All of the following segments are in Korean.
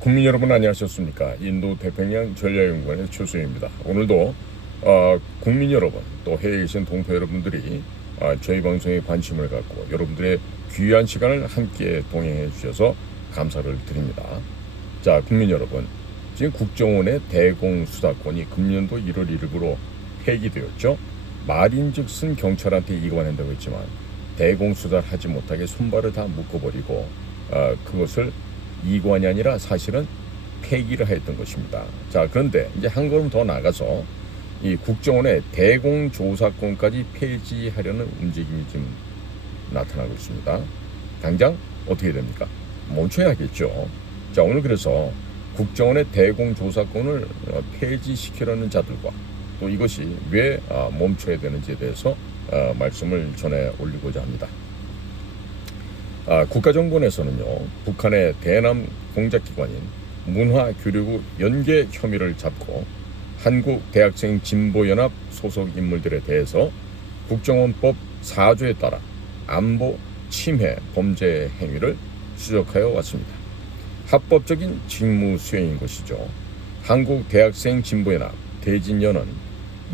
국민 여러분 안녕하셨습니까? 인도 태평양 전략연구원의 최수영입니다. 오늘도 국민 여러분 또 해외에 계신 동포 여러분들이 저희 방송에 관심을 갖고 여러분들의 귀한 시간을 함께 동행해 주셔서 감사를 드립니다. 자, 국민 여러분, 지금 국정원의 대공수사권이 금년도 1월 1일부로 폐기되었죠. 말인즉슨 경찰한테 이관한다고 했지만 대공수사를 하지 못하게 손발을 다 묶어버리고 그것을 이관이 아니라 사실은 폐기를 했던 것입니다. 자, 그런데 이제 한 걸음 더 나가서 이 국정원의 대공조사권까지 폐지하려는 움직임이 지금 나타나고 있습니다. 당장 어떻게 됩니까? 멈춰야겠죠. 자, 오늘 그래서 국정원의 대공조사권을 폐지시키려는 자들과 또 이것이 왜 멈춰야 되는지에 대해서 말씀을 전해 올리고자 합니다. 국가정보원에서는요, 북한의 대남 공작기관인 문화교류부 연계 혐의를 잡고 한국대학생 진보연합 소속 인물들에 대해서 국정원법 4조에 따라 안보 침해 범죄 행위를 추적하여 왔습니다. 합법적인 직무 수행인 것이죠. 한국대학생 진보연합 대진연은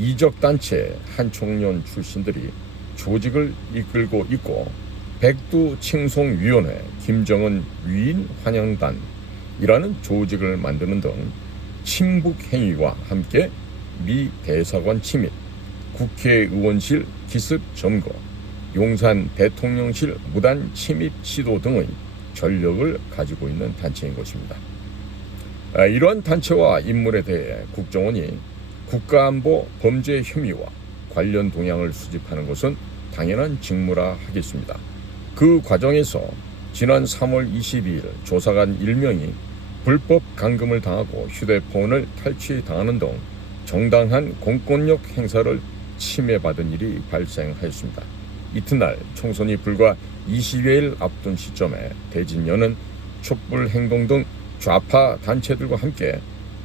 이적단체 한 청년 출신들이 조직을 이끌고 있고 백두칭송위원회 김정은 위인 환영단이라는 조직을 만드는 등 친북 행위와 함께 미 대사관 침입, 국회의원실 기습 점거, 용산 대통령실 무단 침입 시도 등의 전력을 가지고 있는 단체인 것입니다. 이러한 단체와 인물에 대해 국정원이 국가안보 범죄 혐의와 관련 동향을 수집하는 것은 당연한 직무라 하겠습니다. 그 과정에서 지난 3월 22일 조사관 1명이 불법 감금을 당하고 휴대폰을 탈취당하는 등 정당한 공권력 행사를 침해받은 일이 발생하였습니다. 이튿날 총선이 불과 20여일 앞둔 시점에 대진연은 촛불 행동 등 좌파 단체들과 함께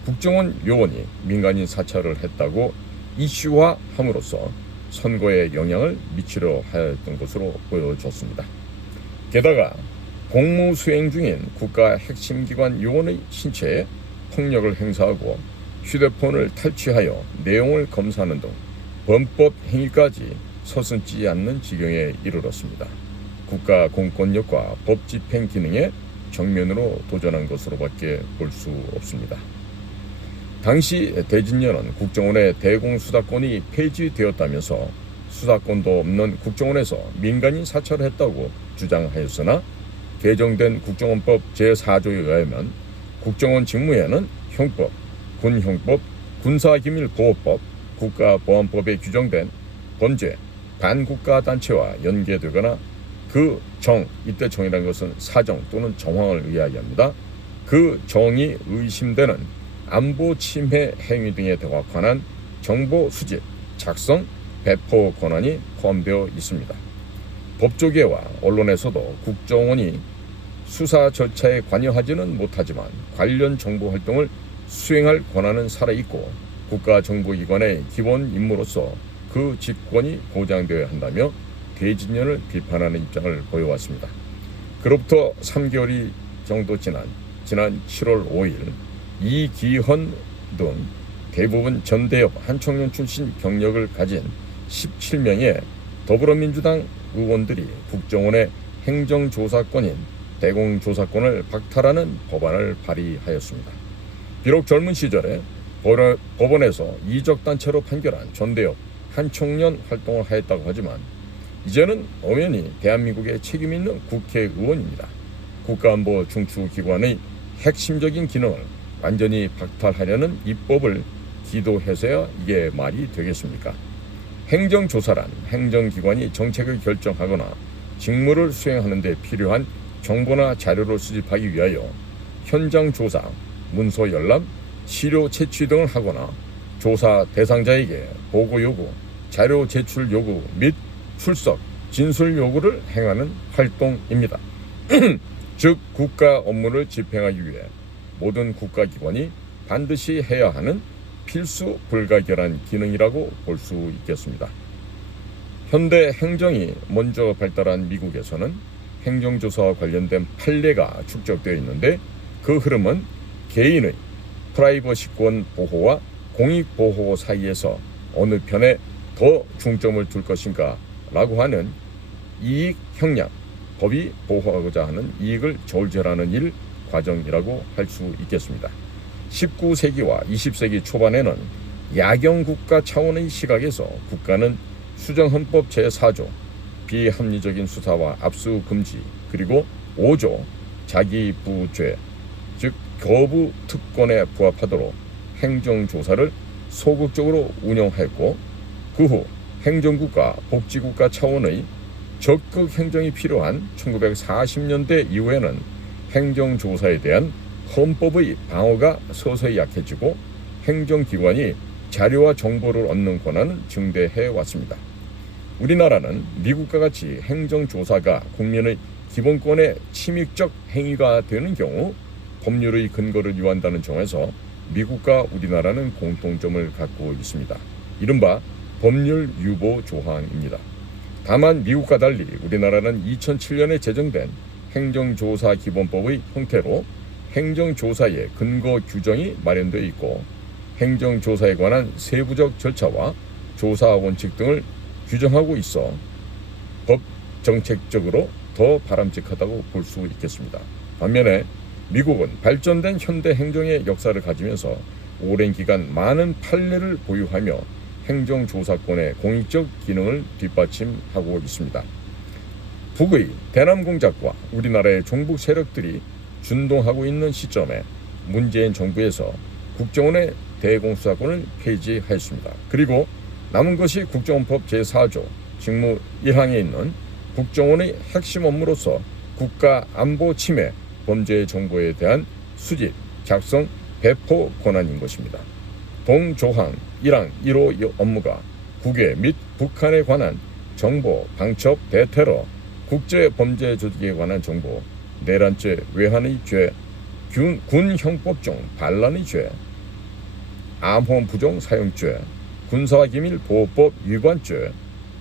국정원 요원이 민간인 사찰을 했다고 이슈화함으로써 선거에 영향을 미치려 하였던 것으로 보여졌습니다. 게다가 공무 수행 중인 국가 핵심 기관 요원의 신체에 폭력을 행사하고 휴대폰을 탈취하여 내용을 검사하는 등 범법 행위까지 서슴지 않는 지경에 이르렀습니다. 국가 공권력과 법 집행 기능에 정면으로 도전한 것으로밖에 볼 수 없습니다. 당시 대진연은 국정원의 대공수사권이 폐지되었다면서 수사권도 없는 국정원에서 민간인 사찰을 했다고 주장하였으나 개정된 국정원법 제4조에 의하면 국정원 직무에는 형법, 군형법, 군사기밀보호법, 국가보안법에 규정된 범죄, 반국가단체와 연계되거나 이때 정이라는 것은 사정 또는 정황을 의하합니다. 그 정이 의심되는 안보 침해 행위 등에 관한 정보 수집, 작성, 배포 권한이 포함되어 있습니다. 법조계와 언론에서도 국정원이 수사 절차에 관여하지는 못하지만 관련 정보 활동을 수행할 권한은 살아있고 국가정보기관의 기본 임무로서 그 직권이 보장되어야 한다며 대진연을 비판하는 입장을 보여왔습니다. 그로부터 3개월이 정도 지난 7월 5일 이기헌 등 대부분 전대협 한청년 출신 경력을 가진 17명의 더불어민주당 의원들이 국정원의 행정조사권인 대공조사권을 박탈하는 법안을 발의하였습니다. 비록 젊은 시절에 법원에서 이적단체로 판결한 전대협 한청년 활동을 하였다고 하지만 이제는 엄연히 대한민국의 책임 있는 국회의원입니다. 국가안보 중추기관의 핵심적인 기능을 완전히 박탈하려는 입법을 기도해서야 이게 말이 되겠습니까? 행정조사란 행정기관이 정책을 결정하거나 직무를 수행하는 데 필요한 정보나 자료를 수집하기 위하여 현장 조사, 문서 열람, 시료 채취 등을 하거나 조사 대상자에게 보고 요구, 자료 제출 요구 및 출석, 진술 요구를 행하는 활동입니다. 즉 국가 업무를 집행하기 위해 모든 국가기관이 반드시 해야 하는 필수 불가결한 기능이라고 볼 수 있겠습니다. 현대 행정이 먼저 발달한 미국에서는 행정조사와 관련된 판례가 축적되어 있는데 그 흐름은 개인의 프라이버시권 보호와 공익 보호 사이에서 어느 편에 더 중점을 둘 것인가 라고 하는 이익 형량, 법이 보호하고자 하는 이익을 저울질하는 일 과정이라고 할 수 있겠습니다. 19세기와 20세기 초반에는 야경국가 차원의 시각에서 국가는 수정헌법 제4조 비합리적인 수사와 압수 금지, 그리고 5조 자기부죄, 즉 거부 특권에 부합하도록 행정조사를 소극적으로 운영하였고, 그 후 행정국가, 복지국가 차원의 적극 행정이 필요한 1940년대 이후에는 행정조사에 대한 헌법의 방어가 서서히 약해지고 행정기관이 자료와 정보를 얻는 권한은 증대해 왔습니다. 우리나라는 미국과 같이 행정조사가 국민의 기본권의 침입적 행위가 되는 경우 법률의 근거를 요한다는 점에서 미국과 우리나라는 공통점을 갖고 있습니다. 이른바 법률 유보 조항입니다. 다만 미국과 달리 우리나라는 2007년에 제정된 행정조사 기본법의 형태로 행정조사의 근거 규정이 마련되어 있고, 행정조사에 관한 세부적 절차와 조사 원칙 등을 규정하고 있어 법 정책적으로 더 바람직하다고 볼 수 있겠습니다. 반면에 미국은 발전된 현대 행정의 역사를 가지면서 오랜 기간 많은 판례를 보유하며 행정조사권의 공익적 기능을 뒷받침하고 있습니다. 북의 대남공작과 우리나라의 종북 세력들이 준동하고 있는 시점에 문재인 정부에서 국정원의 대공수사권을 폐지하였습니다. 그리고 남은 것이 국정원법 제4조 직무 1항에 있는 국정원의 핵심 업무로서 국가 안보 침해 범죄 정보에 대한 수집, 작성, 배포 권한인 것입니다. 동조항 1항 1호 업무가 국외 및 북한에 관한 정보, 방첩, 대테러, 국제범죄 조직에 관한 정보, 내란죄, 외환의 죄, 군형법 중 반란의 죄, 암호부정 사용죄, 군사기밀보호법 위반죄,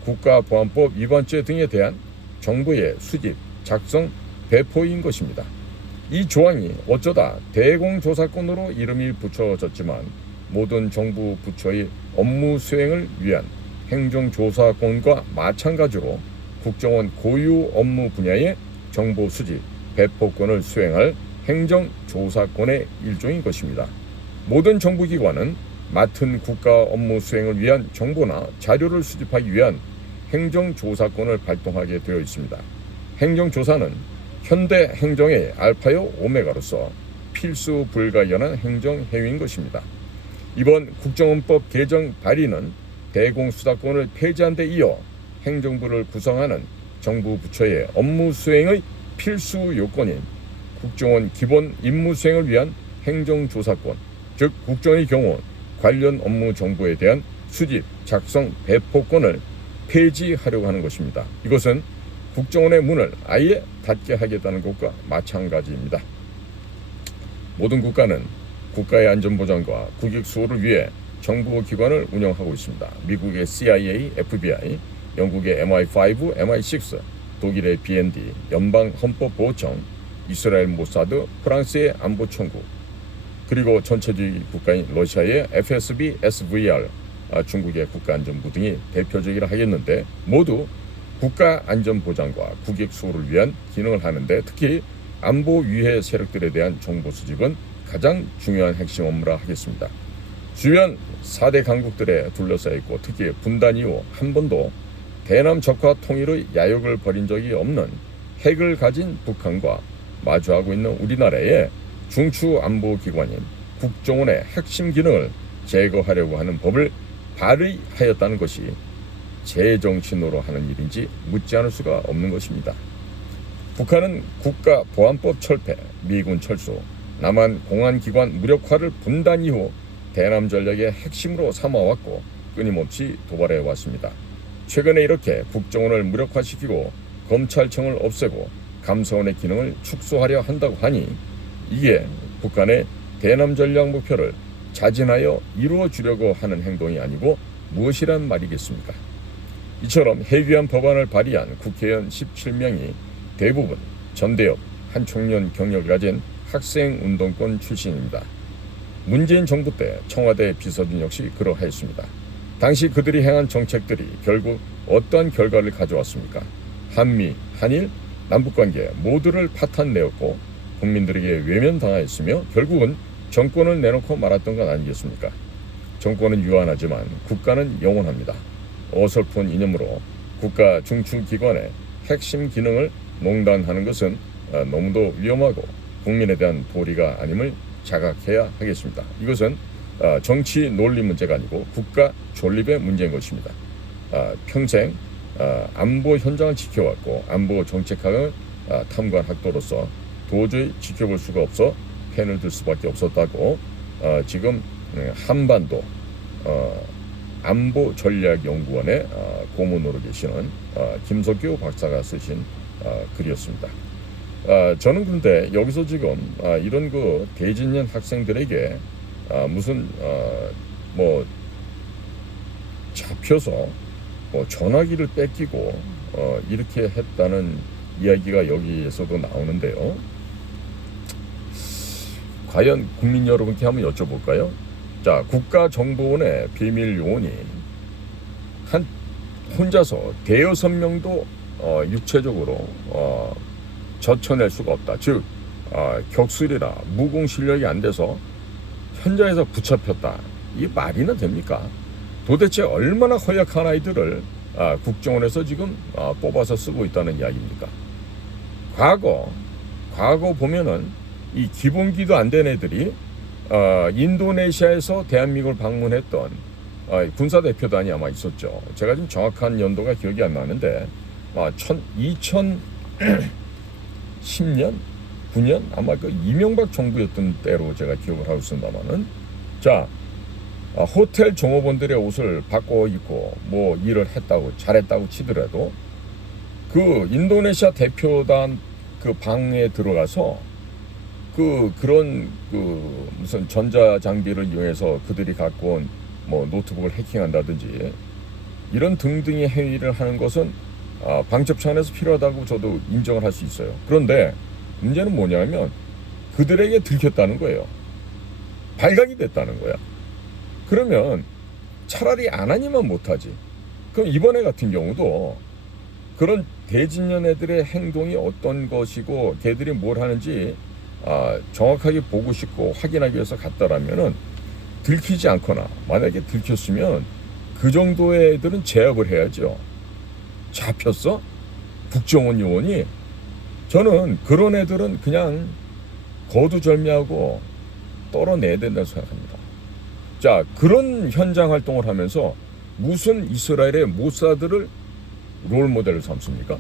국가보안법 위반죄 등에 대한 정보의 수집, 작성, 배포인 것입니다. 이 조항이 어쩌다 대공조사권으로 이름이 붙여졌지만 모든 정부 부처의 업무 수행을 위한 행정조사권과 마찬가지로 국정원 고유 업무 분야의 정보 수집, 배포권을 수행할 행정조사권의 일종인 것입니다. 모든 정부기관은 맡은 국가 업무 수행을 위한 정보나 자료를 수집하기 위한 행정조사권을 발동하게 되어 있습니다. 행정조사는 현대 행정의 알파요 오메가로서 필수 불가연한 행정행위인 것입니다. 이번 국정원법 개정 발의는 대공수사권을 폐지한 데 이어 행정부를 구성하는 정부 부처의 업무 수행의 필수 요건인 국정원 기본 임무 수행을 위한 행정조사권, 즉 국정의 경우 관련 업무 정보에 대한 수집, 작성, 배포권을 폐지하려고 하는 것입니다. 이것은 국정원의 문을 아예 닫게 하겠다는 것과 마찬가지입니다. 모든 국가는 국가의 안전보장과 국익 수호를 위해 정부 기관을 운영하고 있습니다. 미국의 CIA, FBI, 영국의 MI5, MI6, 독일의 BND, 연방헌법보호청, 이스라엘 모사드, 프랑스의 안보총국, 그리고 전체주의 국가인 러시아의 FSB, SVR, 중국의 국가안전부 등이 대표적이라 하겠는데, 모두 국가 안전보장과 국익 수호를 위한 기능을 하는데, 특히 안보 위해 세력들에 대한 정보 수집은 가장 중요한 핵심 업무라 하겠습니다. 주변 4대 강국들에 둘러싸여 있고, 특히 분단 이후 한 번도 대남 적화 통일의 야욕을 벌인 적이 없는 핵을 가진 북한과 마주하고 있는 우리나라의 중추안보기관인 국정원의 핵심 기능을 제거하려고 하는 법을 발의하였다는 것이 제정신으로 하는 일인지 묻지 않을 수가 없는 것입니다. 북한은 국가보안법 철폐, 미군 철수, 남한 공안기관 무력화를 분단 이후 대남 전략의 핵심으로 삼아왔고 끊임없이 도발해왔습니다. 최근에 이렇게 국정원을 무력화시키고 검찰청을 없애고 감사원의 기능을 축소하려 한다고 하니 이게 북한의 대남 전략 목표를 자진하여 이루어주려고 하는 행동이 아니고 무엇이란 말이겠습니까? 이처럼 해괴한 법안을 발의한 국회의원 17명이 대부분 전대협 한 청년 경력을 가진 학생운동권 출신입니다. 문재인 정부 때 청와대 비서진 역시 그러하였습니다. 당시 그들이 행한 정책들이 결국 어떠한 결과를 가져왔습니까? 한미, 한일, 남북관계 모두를 파탄내었고 국민들에게 외면당하였으며 결국은 정권을 내놓고 말았던 것 아니겠습니까? 정권은 유한하지만 국가는 영원합니다. 어설픈 이념으로 국가 중추기관의 핵심 기능을 농단하는 것은 너무도 위험하고 국민에 대한 도리가 아님을 자각해야 하겠습니다. 이것은 정치 논리 문제가 아니고 국가 존립의 문제인 것입니다. 평생 안보 현장을 지켜왔고 안보 정책학을 탐관학도로서 도저히 지켜볼 수가 없어 펜을 들 수밖에 없었다고 지금 한반도 안보전략연구원의 고문으로 계시는 김석규 박사가 쓰신 글이었습니다. 저는 그런데 여기서 지금 이런 그 대진년 학생들에게 무슨 뭐 잡혀서 전화기를 뺏기고 이렇게 했다는 이야기가 여기에서도 나오는데요. 과연 국민 여러분께 한번 여쭤볼까요? 자, 국가정보원의 비밀 요원이 혼자서 대여섯 명도 육체적으로 젖혀낼 수가 없다. 즉 격술이나 무공 실력이 안 돼서 현장에서 붙잡혔다. 이게 말이나 됩니까? 도대체 얼마나 허약한 아이들을 국정원에서 지금 뽑아서 쓰고 있다는 이야기입니까? 과거 보면은 이 기본기도 안 된 애들이 인도네시아에서 대한민국을 방문했던 군사대표단이 아마 있었죠. 제가 지금 정확한 연도가 기억이 안 나는데 2010년, 9년 아마 그 이명박 정부였던 때로 제가 기억을 하고 있습니다만은 자 호텔 종업원들의 옷을 바꿔 입고 뭐 일을 했다고 잘했다고 치더라도 그 인도네시아 대표단 그 방에 들어가서 그런 무슨 전자 장비를 이용해서 그들이 갖고 온 뭐 노트북을 해킹한다든지 이런 등등의 행위를 하는 것은 방첩 차원에서 필요하다고 저도 인정을 할 수 있어요. 그런데 문제는 뭐냐면 그들에게 들켰다는 거예요. 발각이 됐다는 거야. 그러면 차라리 안 하니만 못하지. 그럼 이번에 같은 경우도 그런 대진년 애들의 행동이 어떤 것이고 걔들이 뭘 하는지 정확하게 보고 싶고 확인하기 위해서 갔다라면은 들키지 않거나 만약에 들켰으면 그 정도의 애들은 제압을 해야죠. 잡혔어? 국정원 요원이? 저는 그런 애들은 그냥 거두절미하고 떨어내야 된다고 생각합니다. 자, 그런 현장 활동을 하면서 무슨 이스라엘의 모사드를 롤 모델을 삼습니까?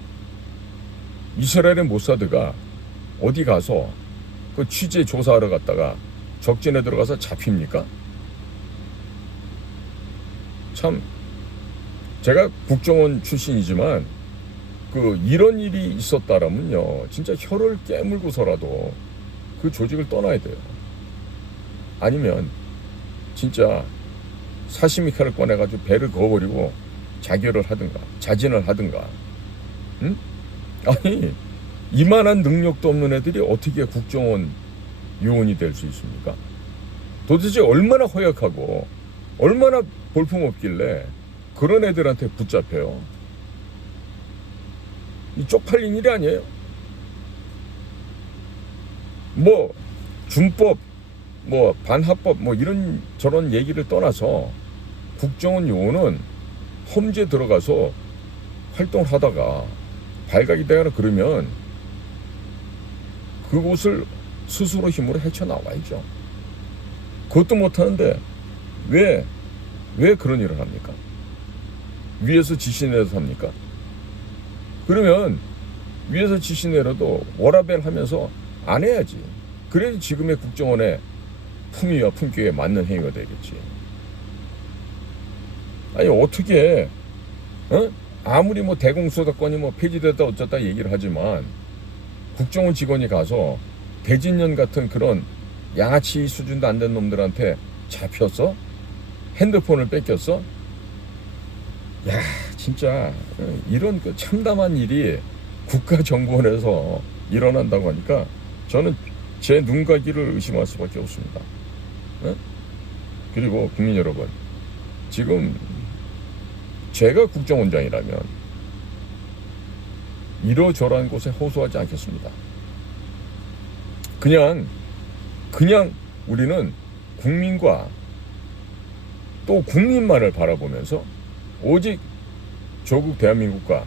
이스라엘의 모사드가 어디 가서 그 취재 조사하러 갔다가 적진에 들어가서 잡힙니까? 참 제가 국정원 출신이지만 이런 일이 있었다라면요 진짜 혀를 깨물고서라도 그 조직을 떠나야 돼요. 아니면 진짜 사시미 칼을 꺼내가지고 배를 그어버리고 자결을 하든가 자진을 하든가. 응? 아니 이만한 능력도 없는 애들이 어떻게 국정원 요원이 될 수 있습니까? 도대체 얼마나 허약하고 얼마나 볼품없길래 그런 애들한테 붙잡혀요. 이 쪽팔린 일이 아니에요. 뭐 준법, 뭐 반합법, 뭐 이런 저런 얘기를 떠나서 국정원 요원은 험지에 들어가서 활동을 하다가 발각이 되거나 그러면 그곳을 스스로 힘으로 헤쳐나와야죠. 그것도 못하는데 왜 그런 일을 합니까? 위에서 지시 내려서 합니까? 그러면 위에서 지시 내려도 워라벨 하면서 안 해야지. 그래야 지금의 국정원의 품위와 품격에 맞는 행위가 되겠지. 아니 어떻게 아무리 뭐 대공수사권이 뭐 폐지됐다 어쩌다 얘기를 하지만 국정원 직원이 가서 대진년 같은 그런 양아치 수준도 안 된 놈들한테 잡혔어? 핸드폰을 뺏겼어? 야 진짜 이런 그 참담한 일이 국가정보원에서 일어난다고 하니까 저는 제 눈과 귀를 의심할 수밖에 없습니다. 예? 그리고 국민 여러분, 지금 제가 국정원장이라면 이러저러한 곳에 호소하지 않겠습니다. 그냥 우리는 국민과 또 국민만을 바라보면서 오직 조국 대한민국과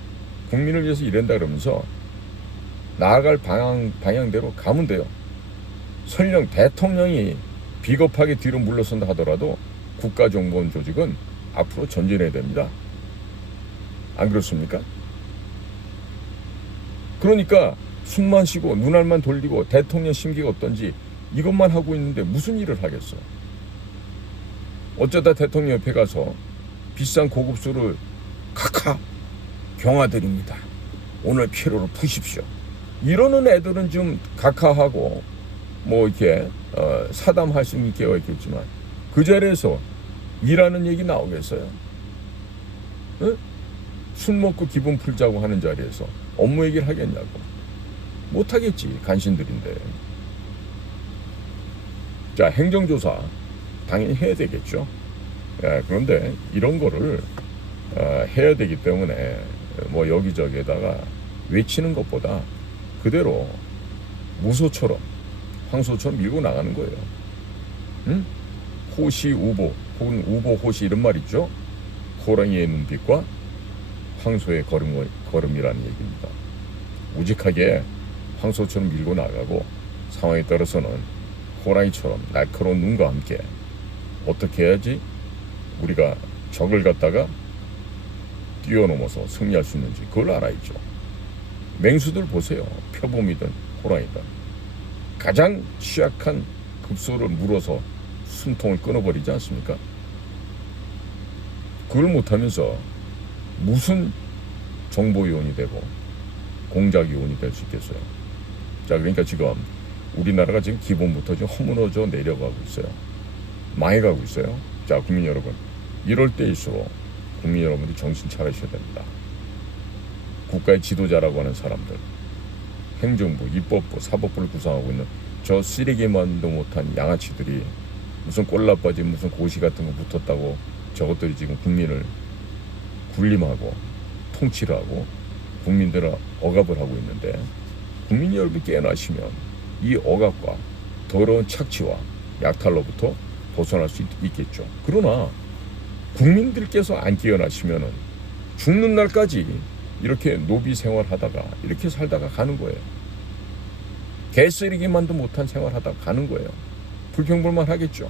국민을 위해서 일한다 그러면서 나아갈 방향대로 가면 돼요. 설령 대통령이 비겁하게 뒤로 물러선다 하더라도 국가정보원 조직은 앞으로 전진해야 됩니다. 안 그렇습니까? 그러니까 숨만 쉬고 눈알만 돌리고 대통령 심기가 어떤지 이것만 하고 있는데 무슨 일을 하겠어. 어쩌다 대통령 옆에 가서 비싼 고급 술을 카카 경화드립니다. 오늘 피로를 푸십시오. 이러는 애들은 좀 각하하고 뭐 이렇게 사담할 수 있게 있겠지만 그 자리에서 일하는 얘기 나오겠어요? 응? 술 먹고 기분 풀자고 하는 자리에서 업무 얘기를 하겠냐고. 못하겠지, 간신들인데. 자, 행정조사 당연히 해야 되겠죠. 그런데 이런 거를 해야 되기 때문에 뭐 여기저기에다가 외치는 것보다 그대로 무소처럼 황소처럼 밀고 나가는 거예요. 응? 호시 우보 혹은 우보 호시 이런 말 있죠. 호랑이의 눈빛과 황소의 걸음이라는 얘기입니다. 우직하게 황소처럼 밀고 나가고 상황에 따라서는 호랑이처럼 날카로운 눈과 함께 어떻게 해야지 우리가 적을 갖다가 뛰어넘어서 승리할 수 있는지 그걸 알아야죠. 맹수들 보세요. 표범이든 호랑이든 가장 취약한 급소를 물어서 숨통을 끊어버리지 않습니까? 그걸 못하면서 무슨 정보요원이 되고 공작요원이 될 수 있겠어요. 자, 그러니까 지금 우리나라가 지금 기본부터 지금 허물어져 내려가고 있어요. 망해가고 있어요. 자, 국민 여러분, 이럴 때일수록 국민 여러분들이 정신 차리셔야 됩니다. 국가의 지도자라고 하는 사람들, 행정부, 입법부, 사법부를 구성하고 있는 저 쓰레기만도 못한 양아치들이 무슨 꼴라빠지 무슨 고시 같은 거 붙었다고 저것들이 지금 국민을 군림하고 통치를 하고 국민들을 억압을 하고 있는데, 국민 여러분이 깨어나시면 이 억압과 더러운 착취와 약탈로부터 벗어날 수 있겠죠. 그러나 국민들께서 안 깨어나시면은 죽는 날까지 이렇게 노비 생활하다가 이렇게 살다가 가는 거예요. 개쓰레기만도 못한 생활하다가 가는 거예요. 불평불만 하겠죠.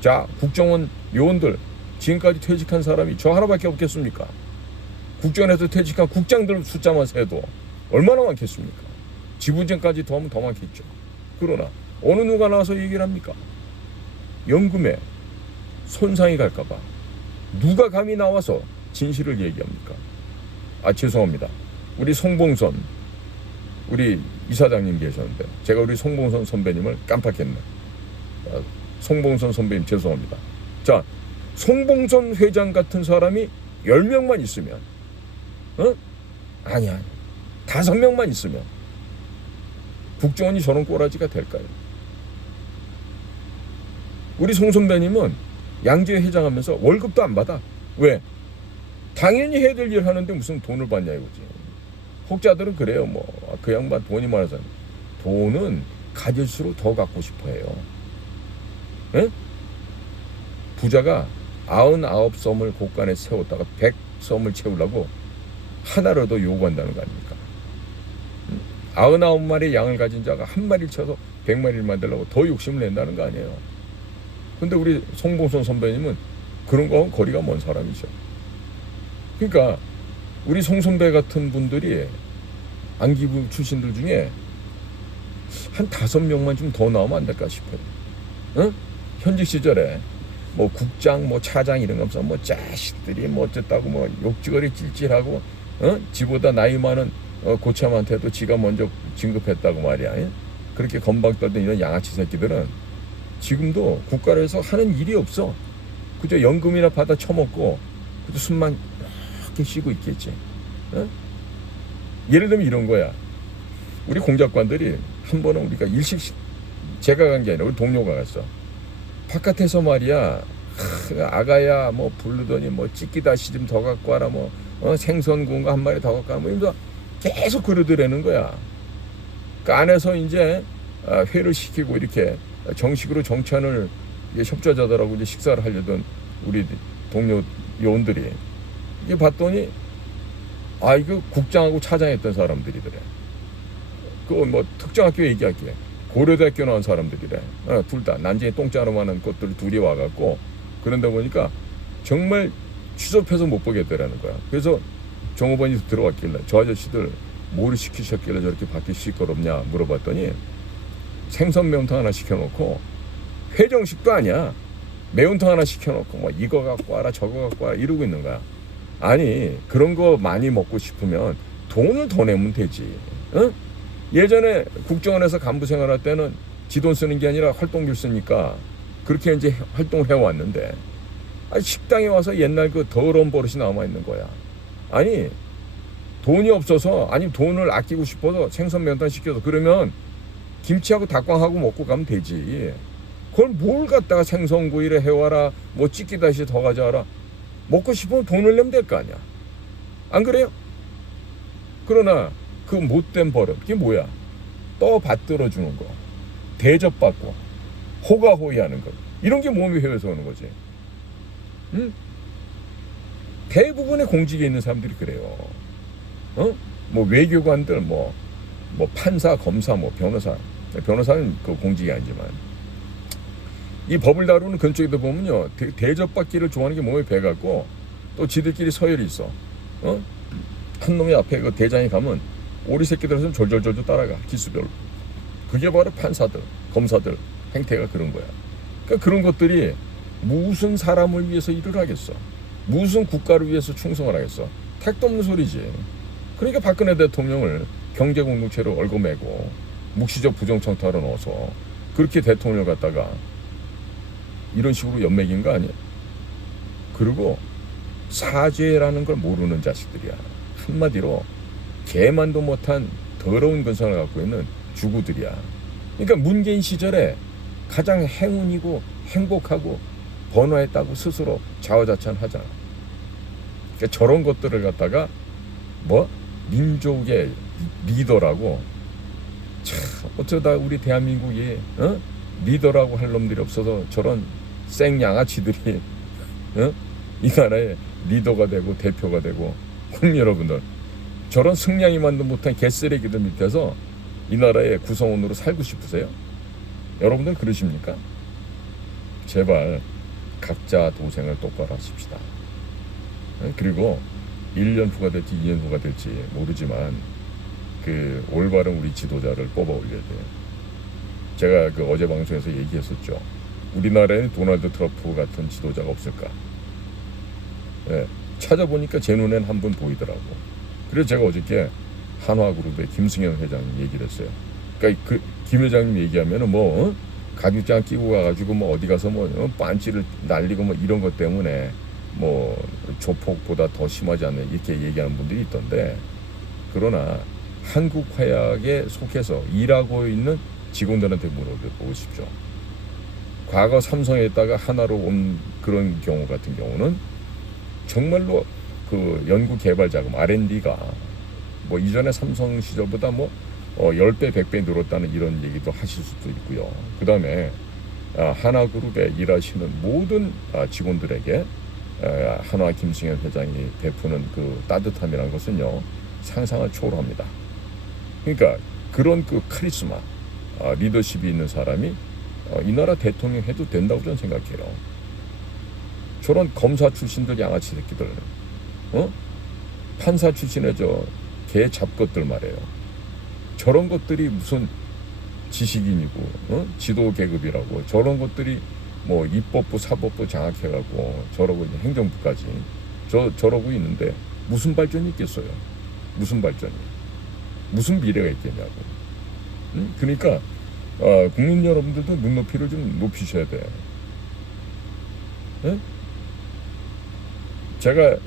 자, 국정원 요원들 지금까지 퇴직한 사람이 저 하나밖에 없겠습니까? 국정원에서 퇴직한 국장들 숫자만 세도 얼마나 많겠습니까? 지부장까지 더하면 더 많겠죠. 그러나 어느 누가 나와서 얘기를 합니까? 연금에 손상이 갈까봐 누가 감히 나와서 진실을 얘기합니까? 아, 죄송합니다. 우리 송봉선 우리 이사장님 계셨는데 제가 우리 송봉선 선배님을 깜빡했네. 송봉선 선배님 죄송합니다. 자, 송봉선 회장 같은 사람이 10명만 있으면 아니야 5명만 있으면 국정원이 저런 꼬라지가 될까요? 우리 송 선배님은 양재 회장하면서 월급도 안 받아. 왜? 당연히 해야 될 일 하는데 무슨 돈을 받냐 이거지. 혹자들은 그래요. 뭐 그 양반 돈이 많아서. 돈은 가질수록 더 갖고 싶어 해요. 에? 부자가 99섬을 곳간에 세웠다가 100섬을 채우려고 하나라도 요구한다는 거 아닙니까? 99마리의 양을 가진 자가 한 마리를 쳐서 100마리를 만들려고 더 욕심을 낸다는 거 아니에요. 근데 우리 송봉선 선배님은 그런 거하고 거리가 먼 사람이죠. 그러니까 우리 송 선배 같은 분들이 안기부 출신들 중에 한 5명만 좀 더 나오면 안 될까 싶어요. 응? 현직 시절에 뭐 국장, 뭐 차장 이런 거 없어. 뭐 자식들이 뭐 어쨌다고 뭐 욕지거리 찔찔하고, 지보다 나이 많은 고참한테도 지가 먼저 진급했다고 말이야. 그렇게 건방 떨던 이런 양아치 새끼들은 지금도 국가에서 하는 일이 없어. 그저 연금이나 받아 처먹고 그저 숨만 이렇게 쉬고 있겠지. 예를 들면 이런 거야. 우리 공작관들이 한 번은 우리가 일식 제가 간 게 아니라 우리 동료가 갔어. 바깥에서 말이야, 아가야 뭐 부르더니 뭐 찌끼다시 좀 더 갖고 와라, 뭐 생선 구운 거 한 마리 더 갖고 와라, 뭐 이러면서 계속 그러더라는 거야. 그 안에서 이제 회를 시키고 이렇게 정식으로 정찬을 협조자들하고 이제 식사를 하려던 우리 동료 요원들이 이게 봤더니 이거 국장하고 차장했던 사람들이더래. 그 뭐 특정학교 얘기할게. 고려대학교 나온 사람들이래. 둘 다 난쟁이 똥자루만한 것들 둘이 와갖고 그런다 보니까 정말 추접해서 못 보겠다라는 거야. 그래서 종업원이 들어왔길래 저 아저씨들 뭘 시키셨길래 저렇게 밖에 시끄럽냐 물어봤더니 생선 매운탕 하나 시켜놓고 회정식도 아니야. 매운탕 하나 시켜놓고 뭐 이거 갖고 와라 저거 갖고 와라 이러고 있는 거야. 아니 그런 거 많이 먹고 싶으면 돈을 더 내면 되지. 응? 예전에 국정원에서 간부 생활할 때는 지 돈 쓰는 게 아니라 활동비 쓰니까 그렇게 이제 활동을 해왔는데 식당에 와서 옛날 그 더러운 버릇이 남아있는 거야. 아니 돈이 없어서 아니 돈을 아끼고 싶어서 생선 매운탕 시켜서 그러면 김치하고 닭광하고 먹고 가면 되지. 그걸 뭘 갖다가 생선구이를 해와라 뭐 찌끼다시 더 가져와라. 먹고 싶으면 돈을 내면 될 거 아니야. 안 그래요? 그러나 그 못된 버릇 그게 뭐야? 받들어 주는 거, 대접받고 호가호위하는 거, 이런 게 몸이 회에서 오는 거지. 응? 대부분의 공직에 있는 사람들이 그래요. 뭐 외교관들, 뭐 판사, 검사, 뭐 변호사는 그 공직이 아니지만 이 법을 다루는 근처에도 보면요 대접받기를 좋아하는 게 몸에 배갖고 또 지들끼리 서열이 있어. 한 놈이 앞에 그 대장이 가면 오리 새끼들은 졸졸졸 따라가 기수별로. 그게 바로 판사들, 검사들 행태가 그런 거야. 그러니까 그런 것들이 무슨 사람을 위해서 일을 하겠어? 무슨 국가를 위해서 충성을 하겠어? 택도 없는 소리지. 그러니까 박근혜 대통령을 경제공동체로 얽어매고 묵시적 부정청탁으로 넣어서 그렇게 대통령을 갖다가 이런 식으로 연맥인 거 아니야? 그리고 사죄라는 걸 모르는 자식들이야. 한마디로 개만도 못한 더러운 근성을 갖고 있는 주구들이야. 그러니까 문재인 시절에 가장 행운이고 행복하고 번화했다고 스스로 자화자찬하잖아. 그러니까 저런 것들을 갖다가 뭐 민족의 리더라고, 참 어쩌다 우리 대한민국이 리더라고 할 놈들이 없어서 저런 생양아치들이 이 나라의 리더가 되고 대표가 되고. 국민 여러분들, 저런 승냥이만도 못한 개쓰레기들 밑에서 이 나라의 구성원으로 살고 싶으세요? 여러분들 그러십니까? 제발 각자 도생을 똑바로 하십시다. 그리고 1년 후가 될지 2년 후가 될지 모르지만 그 올바른 우리 지도자를 뽑아 올려야 돼요. 제가 그 어제 방송에서 얘기했었죠. 우리나라에 도널드 트럼프 같은 지도자가 없을까? 네, 찾아보니까 제 눈엔 한 분 보이더라고. 그래서 제가 어저께 한화그룹의 김승현 회장님 얘기를 했어요. 그러니까 그 김 회장님 얘기하면은 뭐 가죽장 끼고 가가지고 뭐 어디 가서 뭐 반지를 날리고 뭐 이런 것 때문에 뭐 조폭보다 더 심하지 않나 이렇게 얘기하는 분들이 있던데, 그러나 한국 화약에 속해서 일하고 있는 직원들한테 물어보십시오. 과거 삼성에 있다가 하나로 온 그런 경우 같은 경우는 정말로 그 연구 개발 자금 R&D가 뭐 이전에 삼성 시절보다 뭐 10배, 100배 늘었다는 이런 얘기도 하실 수도 있고요. 그 다음에 하나그룹에 일하시는 모든 직원들에게 한화 김승현 회장이 베푸는 그 따뜻함이라는 것은요 상상을 초월합니다. 그러니까 그런 그 카리스마, 리더십이 있는 사람이 이 나라 대통령 해도 된다고 저는 생각해요. 저런 검사 출신들 양아치 새끼들, 판사 출신의 저 개 잡것들 말이에요. 저런 것들이 무슨 지식인이고 지도 계급이라고, 저런 것들이 뭐 입법부 사법부 장악해갖고 저러고 있는 행정부까지 저러고 있는데 무슨 발전이 있겠어요? 무슨 발전이? 무슨 미래가 있겠냐고. 그러니까 국민 여러분들도 눈높이를 좀 높이셔야 돼요. 네? 제가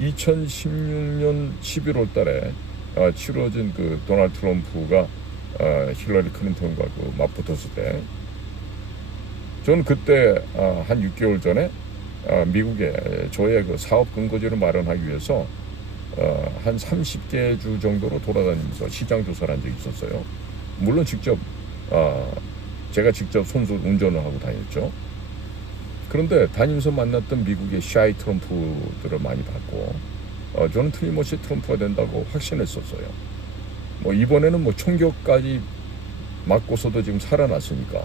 2016년 11월 달에 치러진 그 도널드 트럼프가 힐러리 클린턴과 그 맞붙었을 때 저는 그때 한 6개월 전에 미국에 저의 그 사업 근거지를 마련하기 위해서 한 30개 주 정도로 돌아다니면서 시장 조사를 한 적이 있었어요. 물론 제가 직접 손수 운전을 하고 다녔죠. 그런데 다니면서 만났던 미국의 샤이 트럼프들을 많이 봤고 저는 틀림없이 트럼프가 된다고 확신했었어요. 뭐 이번에는 뭐 총격까지 맞고서도 지금 살아났으니까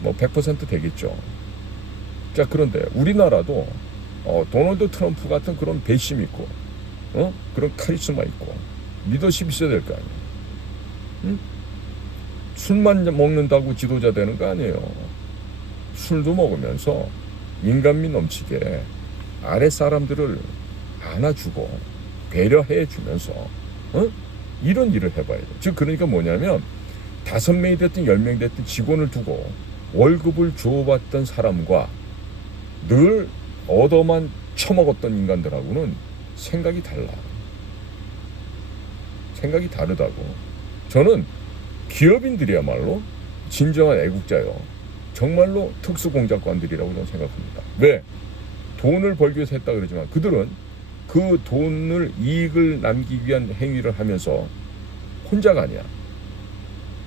뭐 100% 되겠죠. 자, 그런데 우리나라도 도널드 트럼프 같은 그런 배심 있고 그런 카리스마 있고 리더십이 있어야 될 거 아니에요. 응? 술만 먹는다고 지도자 되는 거 아니에요. 술도 먹으면서 인간미 넘치게 아래 사람들을 안아주고 배려해 주면서 이런 일을 해봐야 돼. 즉 그러니까 뭐냐면 5명이 됐든 10명이 됐든 직원을 두고 월급을 주어받던 사람과 늘 얻어만 처먹었던 인간들하고는 생각이 달라. 생각이 다르다고. 저는 기업인들이야말로 진정한 애국자요. 정말로 특수공작관들이라고 저는 생각합니다. 왜? 돈을 벌기 위해서 했다 그러지만 그들은 그 돈을 이익을 남기기 위한 행위를 하면서 혼자가 아니야.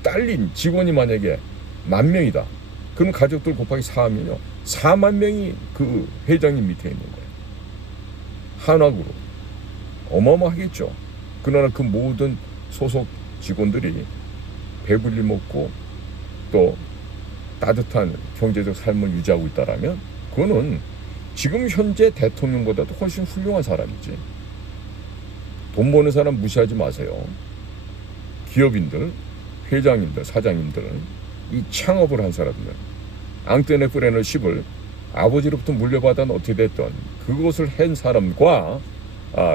딸린 직원이 만약에 10,000명이다. 그럼 가족들 곱하기 4하면요. 4만 명이 그 회장님 밑에 있는 거예요. 한화그룹. 어마어마하겠죠. 그러나 그 모든 소속 직원들이 배불리 먹고 또 따뜻한 경제적 삶을 유지하고 있다라면 그거는 지금 현재 대통령보다도 훨씬 훌륭한 사람이지. 돈 버는 사람 무시하지 마세요. 기업인들, 회장님들, 사장님들, 이 창업을 한 사람들, 앙트레프레너십을 아버지로부터 물려받아 어떻게 됐던 그것을 한 사람과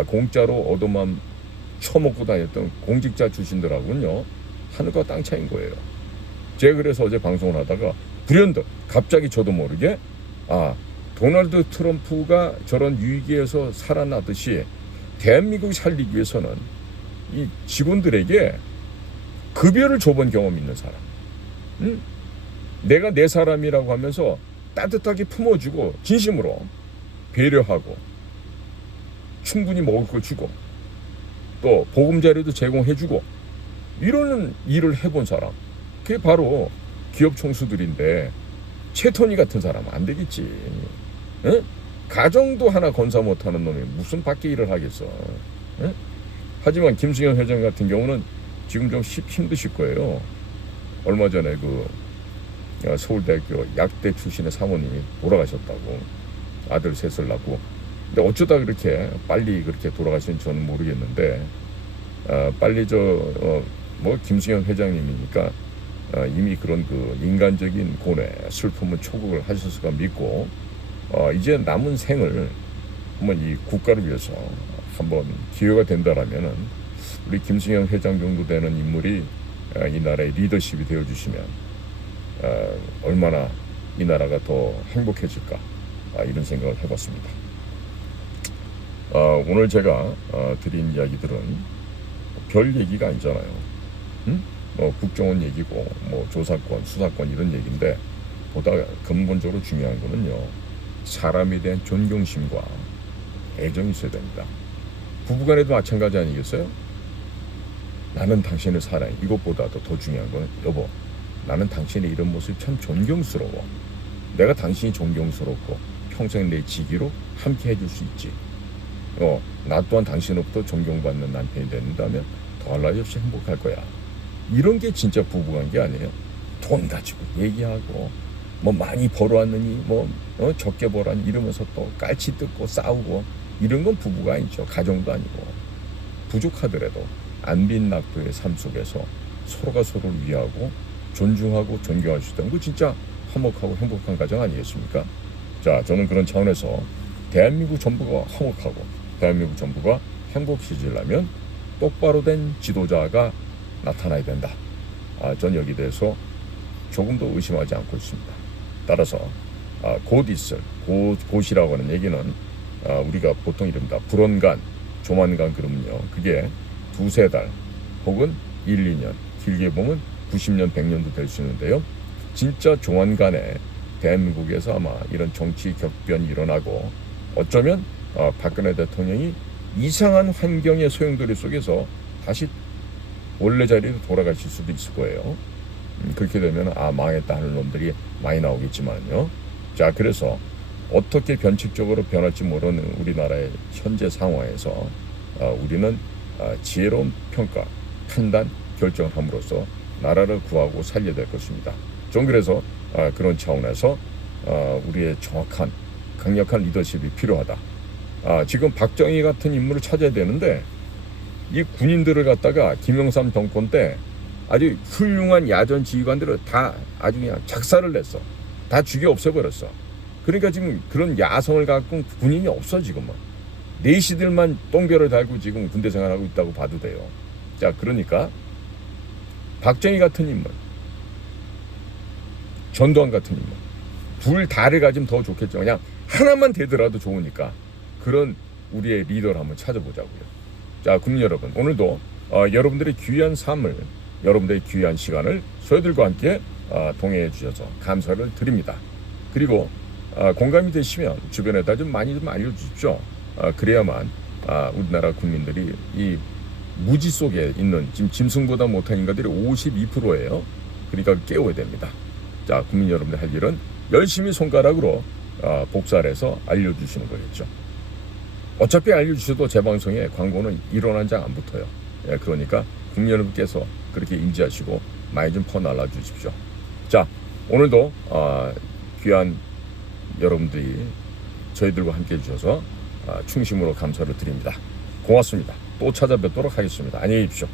공짜로 얻어만 처먹고 다녔던 공직자 출신들하고는요 하늘과 땅 차이인 거예요. 제가 그래서 어제 방송을 하다가 불현듯 갑자기 저도 모르게 도널드 트럼프가 저런 위기에서 살아나듯이 대한민국을 살리기 위해서는 이 직원들에게 급여를 줘본 경험이 있는 사람, 내가 내 사람이라고 하면서 따뜻하게 품어주고 진심으로 배려하고 충분히 먹을 걸 주고 또 보금자리도 제공해주고 이런 일을 해본 사람, 그게 바로 기업 총수들인데 최토니 같은 사람은 안 되겠지. 응? 가정도 하나 건사 못하는 놈이 무슨 밖에 일을 하겠어. 응? 하지만 김승현 회장 같은 경우는 지금 좀 힘드실 거예요. 얼마 전에 서울대학교 약대 출신의 사모님이 돌아가셨다고. 아들 셋을 낳고. 근데 어쩌다 그렇게 빨리 그렇게 돌아가신지 저는 모르겠는데 빨리 김승현 회장님이니까 이미 그런 그 인간적인 고뇌, 슬픔은 초국을 하셨을까 믿고 이제 남은 생을 한번 이 국가를 위해서 한번 기회가 된다라면은 우리 김승현 회장 정도 되는 인물이 이 나라의 리더십이 되어주시면 얼마나 이 나라가 더 행복해질까 이런 생각을 해봤습니다. 오늘 제가 드린 이야기들은 별 얘기가 아니잖아요. 국정원 얘기고 조사권, 수사권 이런 얘기인데 보다 근본적으로 중요한 거는요. 사람에 대한 존경심과 애정이 있어야 됩니다. 부부간에도 마찬가지 아니겠어요? 나는 당신을 사랑해. 이것보다도 더 중요한 거는 여보, 나는 당신의 이런 모습이 참 존경스러워. 내가 당신이 존경스럽고 평생 내 지기로 함께 해줄 수 있지. 나 또한 당신으로부터 존경받는 남편이 된다면 더할 나위 없이 행복할 거야. 이런 게 진짜 부부관계 아니에요? 돈 가지고 얘기하고 많이 벌어왔느니 적게 벌어왔니 이러면서 또 깔치 뜯고 싸우고 이런 건 부부가 아니죠. 가정도 아니고. 부족하더라도 안빈낙도의 삶 속에서 서로가 서로를 위하고 존중하고 존경할 수 있다는 거 진짜 화목하고 행복한 가정 아니겠습니까? 자, 저는 그런 차원에서 대한민국 정부가 화목하고 대한민국 정부가 행복해지려면 똑바로 된 지도자가 나타나야 된다. 전 여기에 대해서 조금도 의심하지 않고 있습니다. 따라서 곧 있을 곧이라고 하는 얘기는 우리가 보통 이릅니다. 불언간, 조만간 그러면요. 그게 2-3달 혹은 1-2년 길게 보면 90년, 100년도 될 수 있는데요. 진짜 조만간에 대한민국에서 아마 이런 정치 격변이 일어나고 어쩌면 박근혜 대통령이 이상한 환경의 소용돌이 속에서 다시 원래 자리로 돌아가실 수도 있을 거예요. 그렇게 되면 망했다 하는 놈들이 많이 나오겠지만요. 자, 그래서 어떻게 변칙적으로 변할지 모르는 우리나라의 현재 상황에서 우리는 지혜로운 평가, 판단, 결정을 함으로써 나라를 구하고 살려야 될 것입니다. 좀 그래서 그런 차원에서 우리의 정확한 강력한 리더십이 필요하다. 지금 박정희 같은 인물을 찾아야 되는데 이 군인들을 갖다가 김영삼 정권 때 아주 훌륭한 야전 지휘관들을 다 아주 그냥 작사를 냈어. 다 죽여 없애버렸어. 그러니까 지금 그런 야성을 갖고 군인이 없어 지금은. 내시들만 똥별을 달고 지금 군대 생활하고 있다고 봐도 돼요. 자, 그러니까 박정희 같은 인물, 전두환 같은 인물, 둘 다를 가지면 더 좋겠죠. 그냥 하나만 되더라도 좋으니까 그런 우리의 리더를 한번 찾아보자고요. 자, 국민 여러분, 오늘도 여러분들의 귀한 삶을, 여러분들의 귀한 시간을 저희들과 함께 동행해 주셔서 감사를 드립니다. 그리고 공감이 되시면 주변에다 좀 많이 좀 알려주십시오. 그래야만 우리나라 국민들이 이 무지 속에 있는 지금 짐승보다 못한 인간들이 52%예요. 그러니까 깨워야 됩니다. 자, 국민 여러분들 할 일은 열심히 손가락으로 복사를 해서 알려주시는 거겠죠. 어차피 알려주셔도 제 방송에 광고는 1원 한 장 안 붙어요. 그러니까 국민 여러분께서 그렇게 인지하시고 많이 좀 퍼날라 주십시오. 자, 오늘도 귀한 여러분들이 저희들과 함께 해주셔서 충심으로 감사를 드립니다. 고맙습니다. 또 찾아뵙도록 하겠습니다. 안녕히 계십시오.